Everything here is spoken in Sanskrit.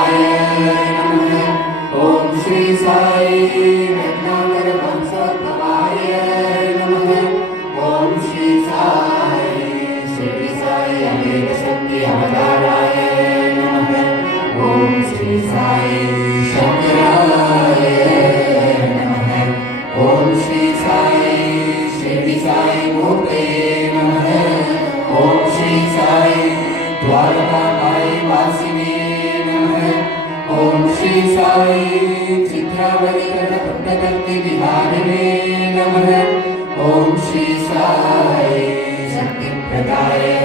नमः। ओम श्री साई रत्नाकर वंशोद्भवाय नमः। ओम श्री साई शिरडी साई अनेक शक्ति अवताराय नमः। ओम श्री साई शंकराय नमः। ओम श्री साई शिरडी साई मूर्ते नमः। ओम श्री साई द्वारकामाई वासिने नमः। ओम श्री साई चित्रावलीकरण पुण्यकर्ति विहारिणे नमः। ओम श्री साई शक्ति प्रदाय